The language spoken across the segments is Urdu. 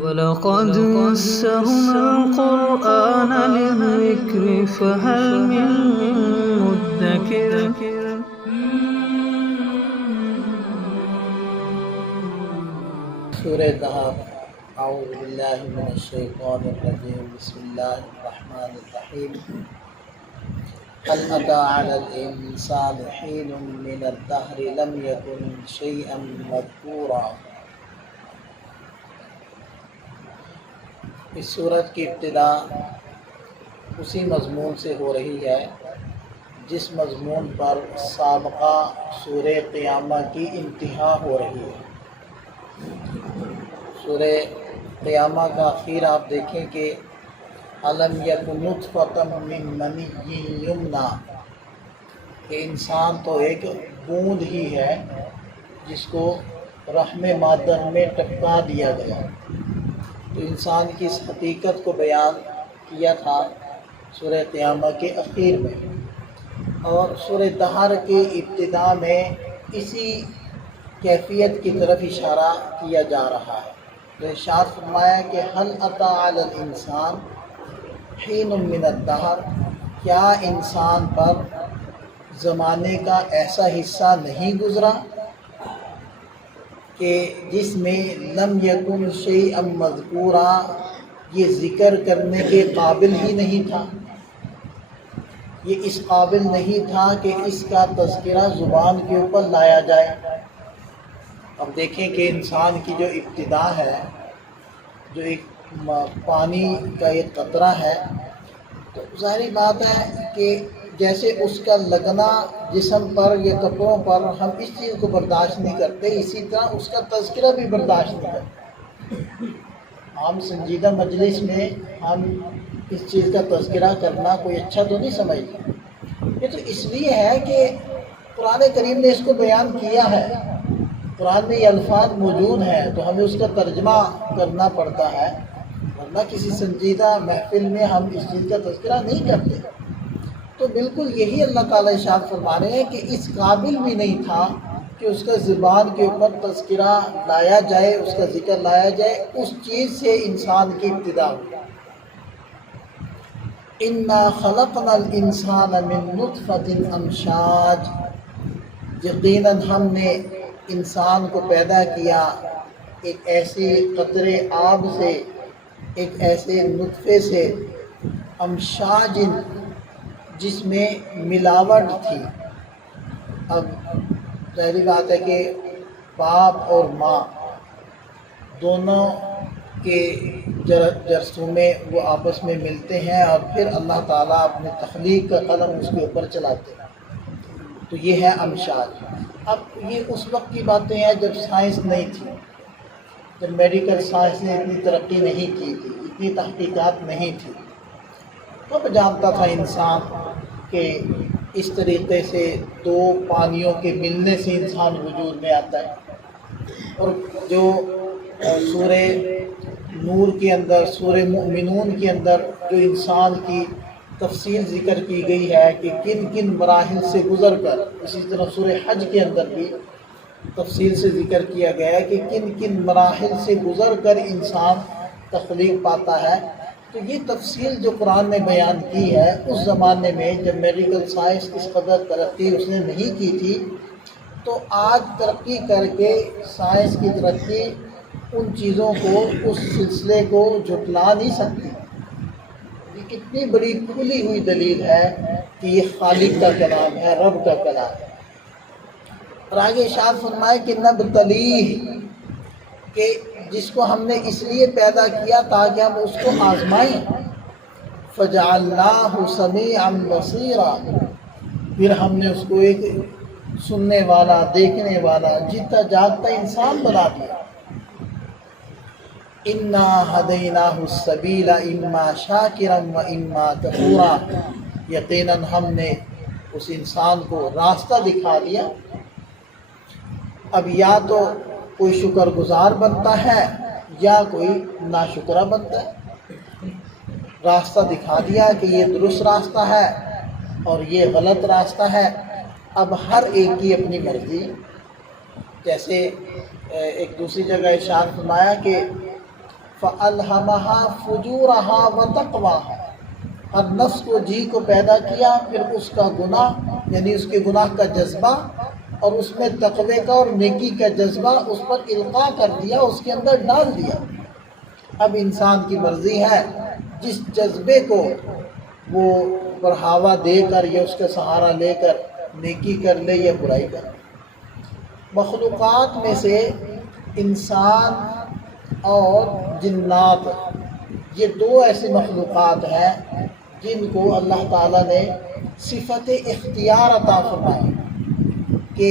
وَلَقَدْ يَسَّرْنَا الْقُرْآنَ لِلذِّكْرِ فَهَلْ مِن مُّدَّكِرٍ سورہ دہر اعوذ باللہ من الشیطان الرجیم بسم اللہ الرحمن الرحیم هل أتى على الإنسان حين من الدهر لم يكن شيئا مذكورا۔ اس سورت کی ابتدا اسی مضمون سے ہو رہی ہے جس مضمون پر سابقہ سورہ قیامہ کی انتہا ہو رہی ہے۔ سورہ قیامہ کا آخر آپ دیکھیں کہ الم یکن نطفۃ من منی یمنا، کہ انسان تو ایک بوند ہی ہے جس کو رحم مادر میں ٹپکا دیا گیا۔ تو انسان کی اس حقیقت کو بیان کیا تھا سورہ قیامہ کے اخیر میں، اور سورہ دہر کی ابتدا میں اسی کیفیت کی طرف اشارہ کیا جا رہا ہے۔ تو ارشاد فرمایا کہ هل أتى على الإنسان حين من الدهر، کیا انسان پر زمانے کا ایسا حصہ نہیں گزرا کہ جس میں لم یکن شیئا مذکورا، یہ ذکر کرنے کے قابل ہی نہیں تھا، یہ اس قابل نہیں تھا کہ اس کا تذکرہ زبان کے اوپر لایا جائے۔ اب دیکھیں کہ انسان کی جو ابتدا ہے، جو ایک پانی کا ایک قطرہ ہے، تو ظاہری بات ہے کہ جیسے اس کا لگنا جسم پر یا کپڑوں پر ہم اس چیز کو برداشت نہیں کرتے، اسی طرح اس کا تذکرہ بھی برداشت نہیں کرتے۔ عام سنجیدہ مجلس میں ہم اس چیز کا تذکرہ کرنا کوئی اچھا تو نہیں سمجھتے۔ یہ تو اس لیے ہے کہ قرآن کریم نے اس کو بیان کیا ہے، قرآن میں یہ الفاظ موجود ہیں تو ہمیں اس کا ترجمہ کرنا پڑتا ہے، ورنہ کسی سنجیدہ محفل میں ہم اس چیز کا تذکرہ نہیں کرتے۔ تو بالکل یہی اللہ تعالیٰ ارشاد فرما رہے ہیں کہ اس قابل بھی نہیں تھا کہ اس کا زبان کے اوپر تذکرہ لایا جائے، اس کا ذکر لایا جائے، اس چیز سے انسان کی ابتدا ہوئی۔ اِنَّا خَلَقْنَا الْإِنسَانَ مِن نُطْفَةٍ أَمْشَاجٍ، یقیناً ہم نے انسان کو پیدا کیا ایک ایسے قطرے آب سے، ایک ایسے نطفے سے، امشاج، جس میں ملاوٹ تھی۔ اب ظاہری بات ہے کہ باپ اور ماں دونوں کے جرثومے وہ آپس میں ملتے ہیں اور پھر اللہ تعالیٰ اپنے تخلیق کا قلم اس کے اوپر چلاتے ہیں، تو یہ ہے امشاج۔ اب یہ اس وقت کی باتیں ہیں جب سائنس نہیں تھی، جب میڈیکل سائنس نے اتنی ترقی نہیں کی تھی، اتنی تحقیقات نہیں تھی، تب جانتا تھا انسان کہ اس طریقے سے دو پانیوں کے ملنے سے انسان وجود میں آتا ہے۔ اور جو سورہ نور کے اندر، سورہ مؤمنون کے اندر جو انسان کی تفصیل ذکر کی گئی ہے کہ کن کن مراحل سے گزر کر، اسی طرح سورہ حج کے اندر بھی تفصیل سے ذکر کیا گیا ہے کہ کن کن مراحل سے گزر کر انسان تخلیق پاتا ہے۔ تو یہ تفصیل جو قرآن نے بیان کی ہے اس زمانے میں جب میڈیکل سائنس اس قدر ترقی اس نے نہیں کی تھی، تو آج ترقی کر کے سائنس کی ترقی ان چیزوں کو، اس سلسلے کو جھٹلا نہیں سکتی۔ یہ کتنی بڑی کھلی ہوئی دلیل ہے کہ یہ خالق کا کلام ہے، رب کا کلام ہے۔ اور آگے ارشاد فرمائے کہ نبتلیہ، کہ جس کو ہم نے اس لیے پیدا کیا تاکہ ہم اس کو آزمائیں، فجعلناہ سمیعا بصیرا، پھر ہم نے اس کو ایک سننے والا، دیکھنے والا، جیتا جاگتا انسان بنا دیا۔ انا ہدیناہ السبیل اما شاکرا و اما کفورا، یقیناً ہم نے اس انسان کو راستہ دکھا دیا، اب یا تو کوئی شکر گزار بنتا ہے یا کوئی ناشکرہ بنتا ہے۔ راستہ دکھا دیا کہ یہ درست راستہ ہے اور یہ غلط راستہ ہے۔ اب ہر ایک کی اپنی مرضی، جیسے ایک دوسری جگہ ارشاد فرمایا کہ فَأَلْهَمَهَا فُجُورَهَا وَتَقْوَاهَا، ہر نفس کو جی کو پیدا کیا، پھر اس کا گناہ یعنی اس کے گناہ کا جذبہ اور اس میں تقوی کا اور نیکی کا جذبہ اس پر القاء کر دیا، اس کے اندر ڈال دیا۔ اب انسان کی مرضی ہے جس جذبے کو وہ بڑھاوا دے کر یا اس کا سہارا لے کر نیکی کر لے یا برائی کر لے۔ مخلوقات میں سے انسان اور جنات، یہ دو ایسی مخلوقات ہیں جن کو اللہ تعالیٰ نے صفت اختیار عطا فرمائی کہ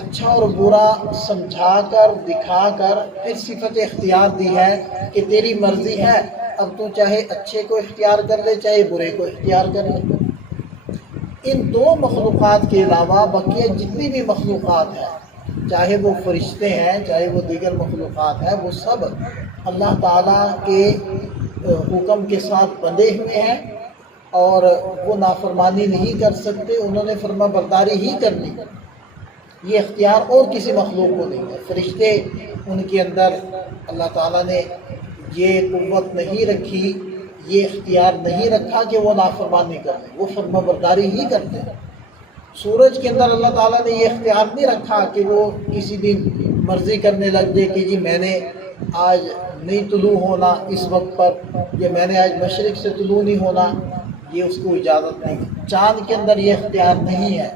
اچھا اور برا سمجھا کر دکھا کر پھر صفت اختیار دی ہے کہ تیری مرضی ہے، اب تو چاہے اچھے کو اختیار کر لے چاہے برے کو اختیار کر لے۔ ان دو مخلوقات کے علاوہ بقیہ جتنی بھی مخلوقات ہیں، چاہے وہ فرشتے ہیں چاہے وہ دیگر مخلوقات ہیں، وہ سب اللہ تعالیٰ کے حکم کے ساتھ بندھے ہوئے ہیں اور وہ نافرمانی نہیں کر سکتے، انہوں نے فرما برداری ہی کرنی۔ یہ اختیار اور کسی مخلوق کو نہیں ہے۔ فرشتے، ان کے اندر اللہ تعالیٰ نے یہ قوت نہیں رکھی، یہ اختیار نہیں رکھا کہ وہ نافرمانی کریں، وہ فرما برداری ہی کرتے ہیں۔ سورج کے اندر اللہ تعالیٰ نے یہ اختیار نہیں رکھا کہ وہ کسی دن مرضی کرنے لگ جائے کہ جی میں نے آج نہیں طلوع ہونا اس وقت پر، یا میں نے آج مشرق سے طلوع نہیں ہونا، یہ اس کو اجازت نہیں۔ چاند کے اندر یہ اختیار نہیں ہے۔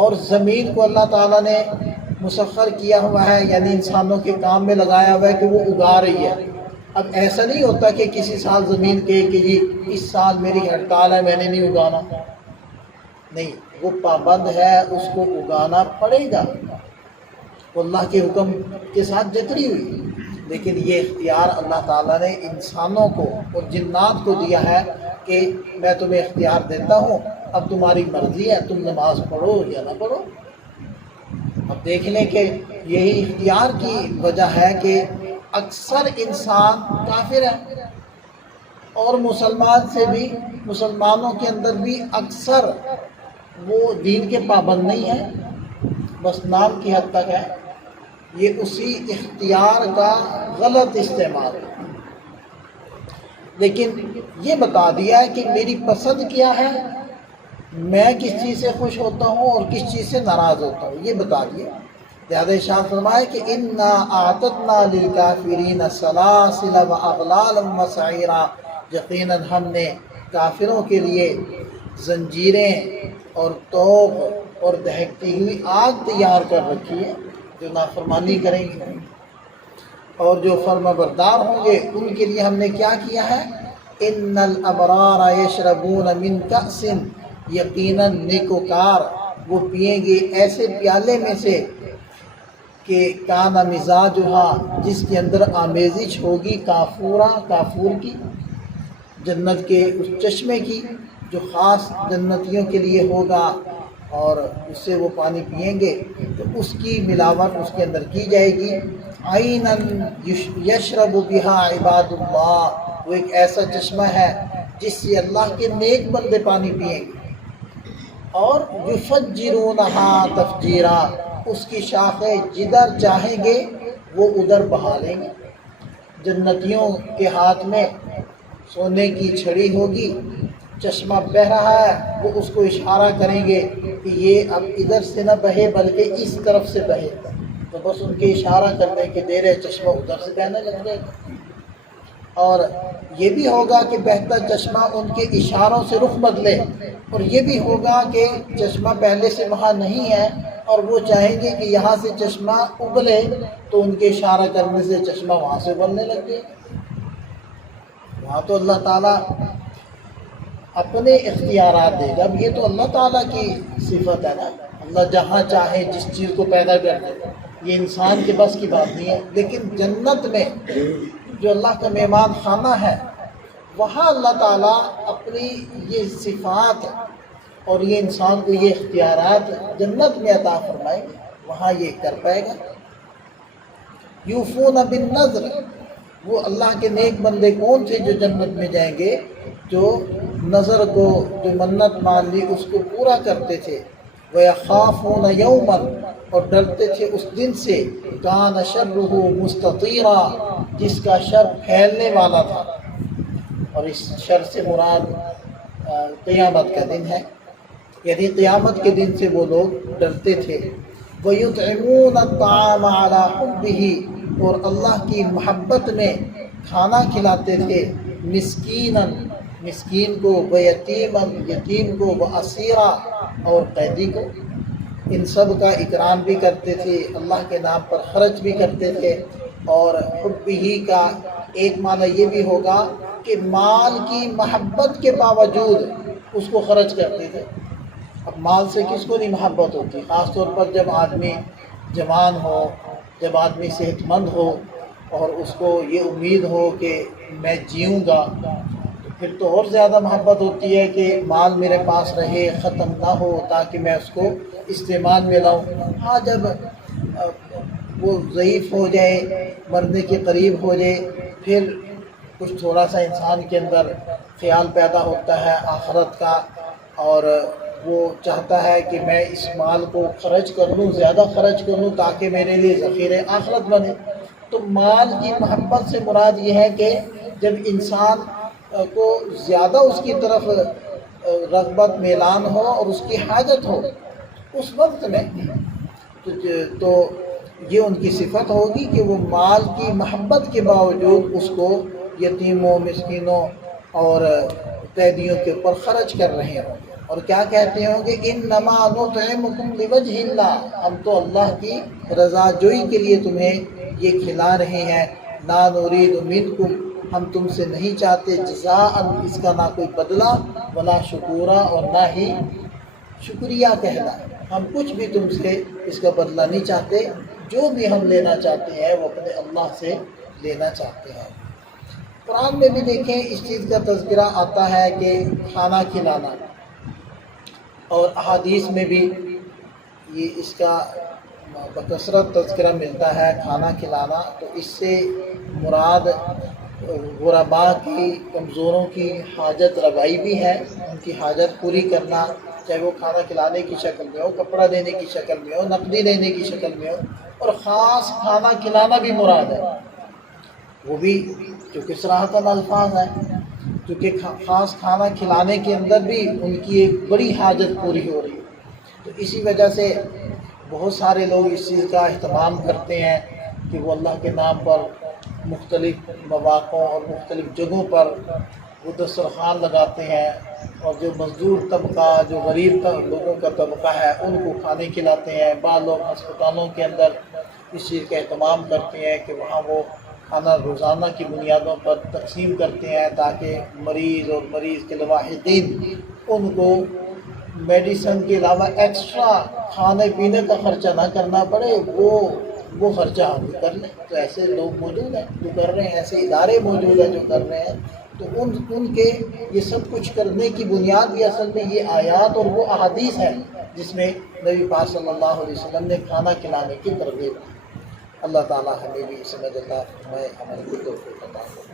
اور زمین کو اللہ تعالیٰ نے مسخر کیا ہوا ہے، یعنی انسانوں کے کام میں لگایا ہوا ہے کہ وہ اگا رہی ہے۔ اب ایسا نہیں ہوتا کہ کسی سال زمین کہے کہ جی اس سال میری ہڑتال ہے میں نے نہیں اگانا، نہیں، وہ پابند ہے، اس کو اگانا پڑے گا، وہ اللہ کے حکم کے ساتھ جکڑی ہوئی۔ لیکن یہ اختیار اللہ تعالیٰ نے انسانوں کو اور جنات کو دیا ہے کہ میں تمہیں اختیار دیتا ہوں، اب تمہاری مرضی ہے، تم نماز پڑھو یا نہ پڑھو۔ اب دیکھ لیں کہ یہی اختیار کی وجہ ہے کہ اکثر انسان کافر ہے، اور مسلمان سے بھی، مسلمانوں کے اندر بھی اکثر وہ دین کے پابند نہیں ہیں، بس نام کی حد تک ہے۔ یہ اسی اختیار کا غلط استعمال ہے۔ لیکن یہ بتا دیا ہے کہ میری پسند کیا ہے، میں کس چیز سے خوش ہوتا ہوں اور کس چیز سے ناراض ہوتا ہوں، یہ بتا دیا۔ لہذا ارشاد فرمائے کہ انا اعتدنا للکافرین سلاسل واغلالا وسعیرا، یقیناً ہم نے کافروں کے لیے زنجیریں اور طوق اور دہکتی ہوئی آگ تیار کر رکھی ہے، جو نافرمانی کریں گے اور جو فرما بردار ہوں گے ان کے لیے ہم نے کیا کیا ہے، ان الابرار یشربون من کأس، یقیناً نیکوکار وہ پیئیں گے ایسے پیالے میں سے کہ کانا مزاجہا، جس کے اندر آمیزش ہوگی کافورا، کافور کی، جنت کے اس چشمے کی جو خاص جنتیوں کے لیے ہوگا، اور اس سے وہ پانی پئیں گے تو اس کی ملاوٹ اس کے اندر کی جائے گی۔ عیناً یشرب بہا عباد اللہ، وہ ایک ایسا چشمہ ہے جس سے اللہ کے نیک بندے پانی پئیں گے۔ اور یفجرونہا تفجیرا، اس کی شاخیں جدھر چاہیں گے وہ ادھر بہا لیں گے۔ جنتیوں کے ہاتھ میں سونے کی چھڑی ہوگی، چشمہ بہہ رہا ہے، وہ اس کو اشارہ کریں گے کہ یہ اب ادھر سے نہ بہے بلکہ اس طرف سے بہے، تو بس ان کے اشارہ کرنے کے دیر ہے چشمہ ادھر سے بہنے لگ جائے گا۔ اور یہ بھی ہوگا کہ بہتا چشمہ ان کے اشاروں سے رخ بدلے، اور یہ بھی ہوگا کہ چشمہ پہلے سے وہاں نہیں ہے اور وہ چاہیں گے کہ یہاں سے چشمہ ابلے، تو ان کے اشارہ کرنے سے چشمہ وہاں سے ابلنے لگ جائے۔ وہاں تو اللہ تعالیٰ اپنے اختیارات دے گا۔ اب یہ تو اللہ تعالیٰ کی صفت ہے نا، اللہ جہاں چاہے جس چیز کو پیدا کر دے، یہ انسان کے بس کی بات نہیں ہے۔ لیکن جنت میں جو اللہ کا مہمان خانہ ہے، وہاں اللہ تعالیٰ اپنی یہ صفات اور یہ انسان کو یہ اختیارات جنت میں عطا فرمائیں گے، وہاں یہ کر پائے گا۔ یوفون بالنذر، وہ اللہ کے نیک بندے کون تھے جو جنت میں جائیں گے؟ جو نظر کو، جو منت مان لی اس کو پورا کرتے تھے۔ وَيَخَافُونَ يَوْمًا اور ڈرتے تھے اس دن سے کان شرہ مستطیرا جس کا شر پھیلنے والا تھا، اور اس شر سے مراد قیامت کا دن ہے، یعنی قیامت کے دن سے وہ لوگ ڈرتے تھے۔ وَيُطْعِمُونَ الطَّعَامَ عَلَىٰ حُبِّهِ اور اللہ کی محبت میں کھانا کھلاتے تھے، مسکیناً مسکین کو، ویتیماً یتیم کو، واسیرا اور قیدی کو، ان سب کا اکرام بھی کرتے تھے، اللہ کے نام پر خرچ بھی کرتے تھے۔ اور حبہ کا ایک معنی یہ بھی ہوگا کہ مال کی محبت کے باوجود اس کو خرچ کرتے تھے۔ اب مال سے کس کو نہیں محبت ہوتی، خاص طور پر جب آدمی جوان ہو، جب آدمی صحت مند ہو اور اس کو یہ امید ہو کہ میں جیوں گا، تو پھر تو اور زیادہ محبت ہوتی ہے کہ مال میرے پاس رہے، ختم نہ ہو، تاکہ میں اس کو استعمال میں لاؤں۔ ہاں جب وہ ضعیف ہو جائے، مرنے کے قریب ہو جائے، پھر کچھ تھوڑا سا انسان کے اندر خیال پیدا ہوتا ہے آخرت کا، اور وہ چاہتا ہے کہ میں اس مال کو خرچ کر لوں، زیادہ خرچ کر لوں تاکہ میرے لیے ذخیرہ آخرت بنے۔ تو مال کی محبت سے مراد یہ ہے کہ جب انسان کو زیادہ اس کی طرف رغبت میلان ہو اور اس کی حاجت ہو، اس وقت میں تو یہ ان کی صفت ہوگی کہ وہ مال کی محبت کے باوجود اس کو یتیموں، مسکینوں اور قیدیوں کے اوپر خرچ کر رہے ہوں، اور کیا کہتے ہوں گے، انما نطعمکم لوجہ اللہ، ہم تو اللہ کی رضا جوئی کے لیے تمہیں یہ کھلا رہے ہیں، لا نرید منکم، ہم تم سے نہیں چاہتے جزاء، اس کا نہ کوئی بدلہ، ولا شکورا اور نہ ہی شکریہ کہنا، ہم کچھ بھی تم سے اس کا بدلہ نہیں چاہتے، جو بھی ہم لینا چاہتے ہیں وہ اپنے اللہ سے لینا چاہتے ہیں۔ قرآن میں بھی دیکھیں اس چیز کا تذکرہ آتا ہے کہ کھانا کھلانا، اور احادیث میں بھی یہ اس کا بکثرت تذکرہ ملتا ہے کھانا کھلانا۔ تو اس سے مراد غرباء کی، کمزوروں کی حاجت روائی بھی ہے، ان کی حاجت پوری کرنا، چاہے وہ کھانا کھلانے کی شکل میں ہو، کپڑا دینے کی شکل میں ہو، نقدی دینے کی شکل میں ہو، اور خاص کھانا کھلانا بھی مراد ہے، وہ بھی چونکہ صراحتاً الفاظ ہیں، کیونکہ خاص کھانا کھلانے کے اندر بھی ان کی ایک بڑی حاجت پوری ہو رہی ہے۔ تو اسی وجہ سے بہت سارے لوگ اس چیز کا اہتمام کرتے ہیں کہ وہ اللہ کے نام پر مختلف مواقعوں اور مختلف جگہوں پر وہ دسترخوان لگاتے ہیں، اور جو مزدور طبقہ، جو غریب لوگوں کا طبقہ ہے، ان کو کھانے کھلاتے ہیں۔ بعض لوگ ہسپتالوں کے اندر اس چیز کا اہتمام کرتے ہیں کہ وہاں وہ کھانا روزانہ کی بنیادوں پر تقسیم کرتے ہیں، تاکہ مریض اور مریض کے لواحقین ان کو میڈیسن کے علاوہ ایکسٹرا کھانے پینے کا خرچہ نہ کرنا پڑے، وہ خرچہ ہم کر لیں۔ تو ایسے لوگ موجود ہیں جو کر رہے ہیں، ایسے ادارے موجود ہیں جو کر رہے ہیں۔ تو ان کے یہ سب کچھ کرنے کی بنیاد بھی اصل میں یہ آیات اور وہ احادیث ہیں جس میں نبی پاک صلی اللہ علیہ وسلم نے کھانا کھلانے کی ترغیب دی۔ اللہ تعالیٰ ہمیں بھی سمجھ عطا فرمائے، ہماری توفیق عطا فرمائے۔